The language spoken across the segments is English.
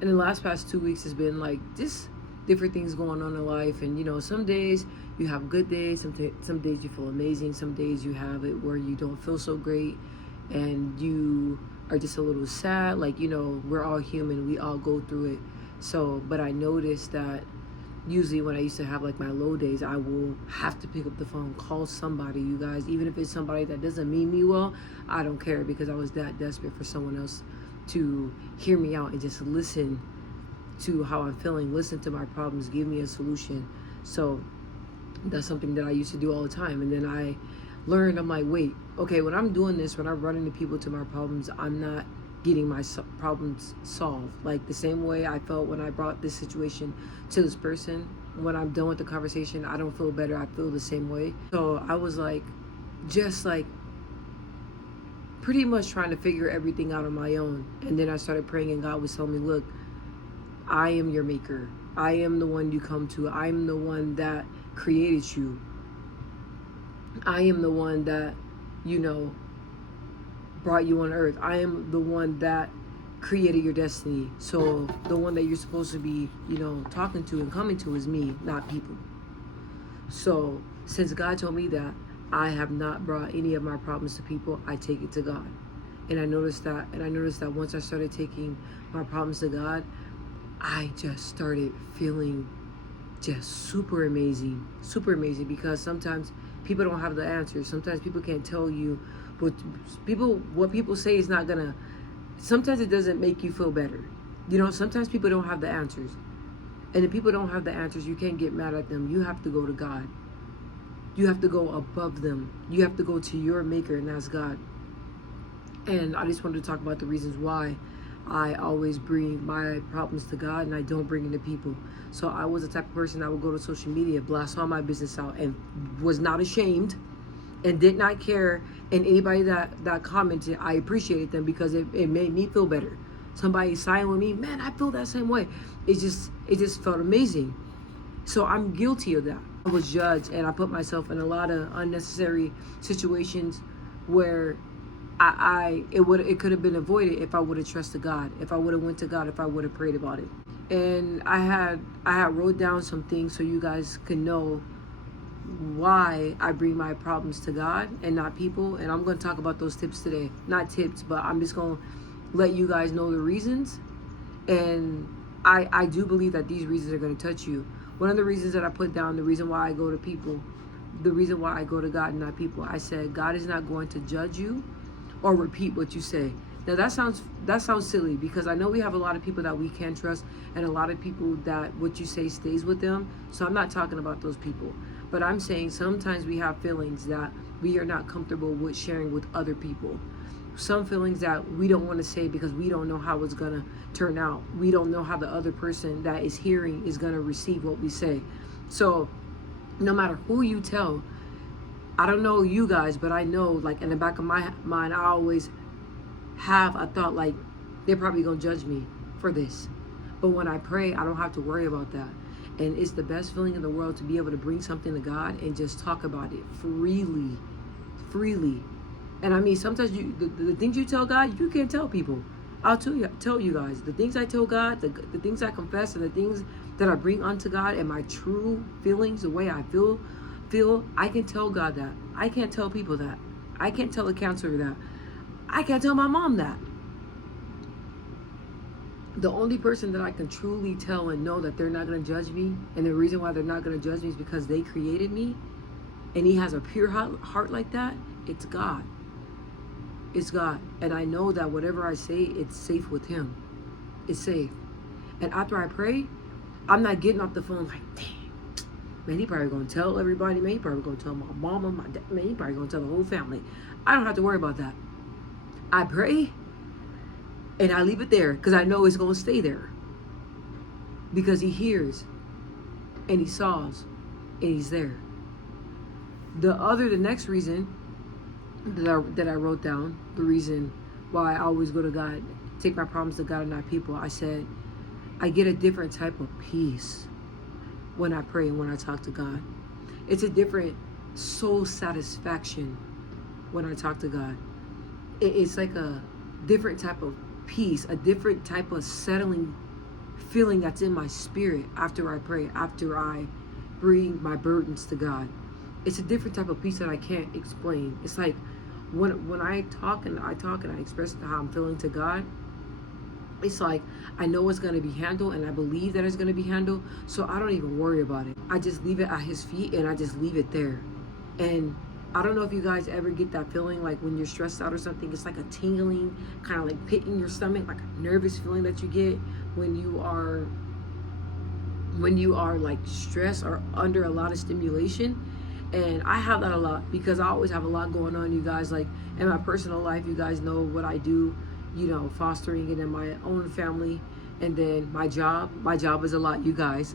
And the last past 2 weeks has been like just different things going on in life. And some days you have good days, some days you feel amazing, some days you have it where you don't feel so great, and you are just a little sad. Like, we're all human, we all go through it. So, but I noticed that usually when I used to have like my low days, I will have to pick up the phone, call somebody, you guys, even if it's somebody that doesn't mean me well. I don't care, because I was that desperate for someone else to hear me out and just listen to how I'm feeling, listen to my problems, give me a solution. So that's something that I used to do all the time. And then I learned, I'm like, wait, okay, when I'm doing this, when I'm running to people to my problems, I'm not getting my problems solved. Like the same way I felt when I brought this situation to this person, when I'm done with the conversation, I don't feel better. I feel the same way. So I was like, just like pretty much trying to figure everything out on my own. And then I started praying, and God was telling me, look, I am your maker. I am the one you come to. I am the one that created you. I am the one that, brought you on earth. I am the one that created your destiny. So the one that you're supposed to be, talking to and coming to is me, not people. So since God told me that, I have not brought any of my problems to people. I take it to God. And I noticed that once I started taking my problems to God, I just started feeling just super amazing, because sometimes people don't have the answers. Sometimes people can't tell you what people say is not gonna, sometimes it doesn't make you feel better. Sometimes people don't have the answers. And if people don't have the answers, you can't get mad at them. You have to go to God. You have to go above them. You have to go to your maker, and that's God. And I just wanted to talk about the reasons why I always bring my problems to God and I don't bring it to people. So I was the type of person that would go to social media, blast all my business out, and was not ashamed and did not care. And anybody that commented, I appreciated them, because it made me feel better. Somebody siding with me, man, I feel that same way. It just felt amazing. So I'm guilty of that. I was judged, and I put myself in a lot of unnecessary situations where it could have been avoided if I would have trusted God, if I would have went to God, if I would have prayed about it. And I had wrote down some things so you guys could know why I bring my problems to God and not people. And I'm going to talk about those tips today. Not tips, but I'm just going to let you guys know the reasons. And I do believe that these reasons are going to touch you. One of the reasons that I put down, the reason why I go to people, the reason why I go to God and not people, I said, God is not going to judge you or repeat what you say. Now that sounds silly, because I know we have a lot of people that we can trust, and a lot of people that what you say stays with them. So I'm not talking about those people. But I'm saying sometimes we have feelings that we are not comfortable with sharing with other people. Some feelings that we don't want to say because we don't know how it's going to turn out. We don't know how the other person that is hearing is going to receive what we say. So no matter who you tell, I don't know you guys, but I know, like, in the back of my mind, I always have a thought like, they're probably going to judge me for this. But when I pray, I don't have to worry about that. And it's the best feeling in the world to be able to bring something to God and just talk about it freely. And I mean, sometimes the things you tell God, you can't tell people. I'll tell you guys, the things I tell God, the things I confess, and the things that I bring unto God, and my true feelings, the way I feel, I can tell God that. I can't tell people that. I can't tell a counselor that. I can't tell my mom that. The only person that I can truly tell and know that they're not going to judge me, and the reason why they're not going to judge me is because they created me, and He has a pure heart like that, it's God. It's God. And I know that whatever I say, it's safe with Him. It's safe. And after I pray, I'm not getting off the phone like, dang, man, he probably going to tell everybody. Man, he probably going to tell my mama, my dad. Man, he probably going to tell the whole family. I don't have to worry about that. I pray, and I leave it there, because I know it's going to stay there. Because He hears, and He saws, and He's there. The next reason that I wrote down, the reason why I always go to God, take my problems to God and not people, I said, I get a different type of peace when I pray and when I talk to God. It's a different soul satisfaction when I talk to God. It's like a different type of peace, a different type of settling feeling that's in my spirit after I pray, after I bring my burdens to God. It's a different type of peace that I can't explain. It's like when I talk and I express how I'm feeling to God, it's like I know it's going to be handled, and I believe that it's going to be handled, so I don't even worry about it. I just leave it at his feet, and I just leave it there. And I don't know if you guys ever get that feeling, like when you're stressed out or something, it's like a tingling, kind of like pit in your stomach, like a nervous feeling that you get when you are like stressed or under a lot of stimulation. And I have that a lot because I always have a lot going on, you guys. Like in my personal life, you guys know what I do, you know, fostering it in my own family. And then my job is a lot, you guys.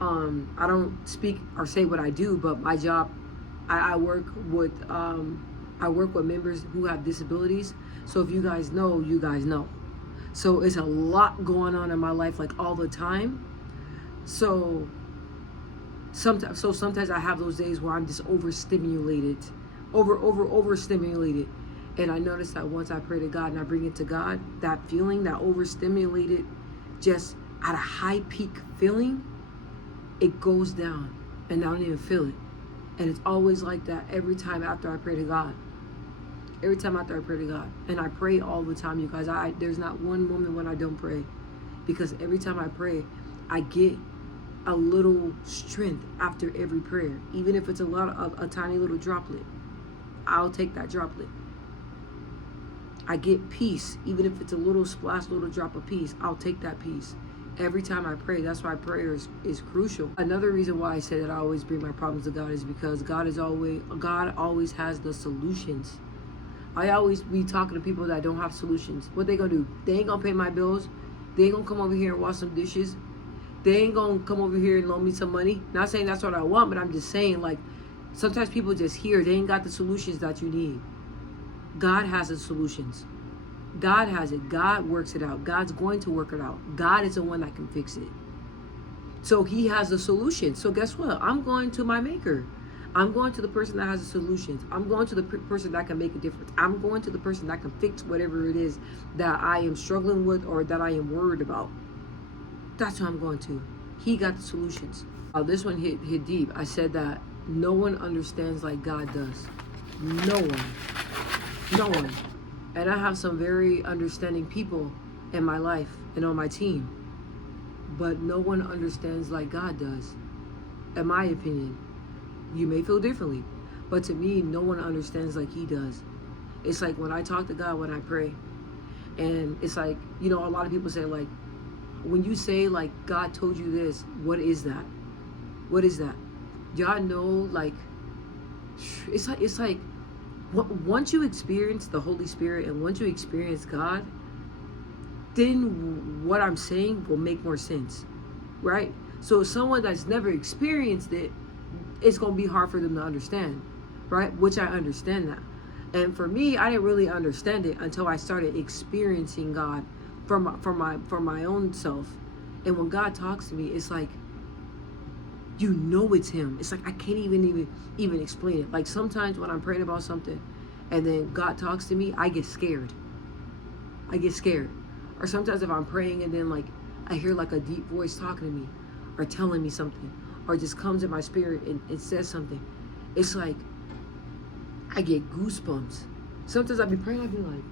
I don't speak or say what I do, but my job, I work with members who have disabilities. So if you guys know, you guys know. So it's a lot going on in my life, like all the time. So sometimes I have those days where I'm just overstimulated, overstimulated. And I notice that once I pray to God and I bring it to God, that feeling, that overstimulated, just at a high peak feeling, it goes down and I don't even feel it. And it's always like that every time after I pray to God. Every time after I pray to God. And I pray all the time, you guys. There's not one moment when I don't pray. Because every time I pray, I get a little strength after every prayer. Even if it's a tiny little droplet, I'll take that droplet. I get peace. Even if it's a little splash, little drop of peace, I'll take that peace. Every time I pray, that's why prayer is crucial. Another reason why I say that I always bring my problems to God is because God always has the solutions. I always be talking to people that don't have solutions. What they gonna do? They ain't gonna pay my bills. They ain't gonna come over here and wash some dishes. They ain't gonna come over here and loan me some money. Not saying that's what I want, but I'm just saying, like, sometimes people just hear, they ain't got the solutions that you need. God has the solutions. God has it. God works it out. God's going to work it out. God is the one that can fix it. So he has the solution. So guess what? I'm going to my maker. I'm going to the person that has the solutions. I'm going to the person that can make a difference. I'm going to the person that can fix whatever it is that I am struggling with or that I am worried about. That's who I'm going to. He got the solutions. This one hit deep. I said that no one understands like God does. No one. No one. And I have some very understanding people in my life and on my team. But no one understands like God does. In my opinion. You may feel differently. But to me, no one understands like he does. It's like when I talk to God, when I pray. And it's like, you know, a lot of people say like, when you say like God told you this, what is that? What is that? Y'all know, like, it's like once you experience the Holy Spirit and once you experience God, then what I'm saying will make more sense, right? So someone that's never experienced it, it's gonna be hard for them to understand, right? Which I understand that. And for me, I didn't really understand it until I started experiencing God for my own self. And when God talks to me, it's like, you know it's him. It's like I can't even explain it. Like sometimes when I'm praying about something and then God talks to me, I get scared. Or sometimes if I'm praying and then like I hear like a deep voice talking to me or telling me something or just comes in my spirit and it says something, it's like I get goosebumps. Sometimes I'll be praying, I'll be like,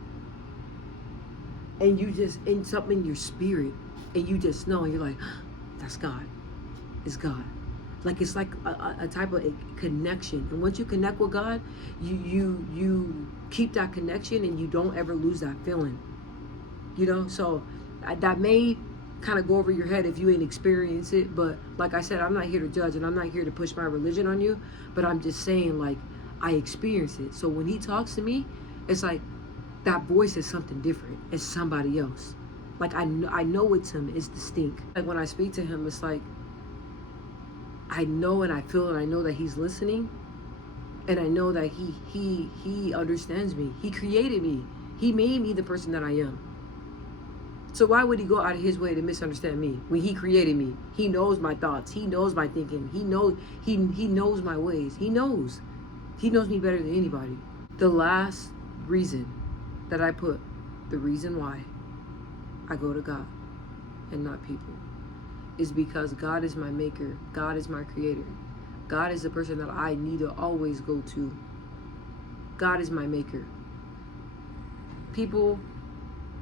and you just, in something in your spirit, and you just know, and you're like, that's God. It's God. Like it's like a type of a connection. And once you connect with God, you keep that connection and you don't ever lose that feeling. You know, so that may kind of go over your head if you ain't experienced it. But like I said, I'm not here to judge and I'm not here to push my religion on you. But I'm just saying, like, I experience it. So when he talks to me, it's like that voice is something different. It's somebody else. Like I know it's him. It's distinct. Like when I speak to him, it's like I know and I feel and I know that he's listening, and I know that he understands me. He created me. He made me the person that I am. So why would he go out of his way to misunderstand me when he created me? He knows my thoughts. He knows my thinking. He knows my ways. He knows me better than anybody. The last reason that I put, the reason why I go to God, and not people. Is because God is my maker. God is my creator. God is the person that I need to always go to. God is my maker. People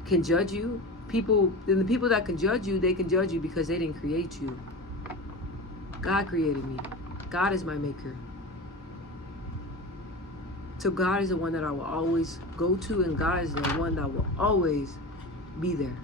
can judge you. The people that can judge you, they can judge you because they didn't create you. God created me. God is my maker. So God is the one that I will always go to, and God is the one that will always be there.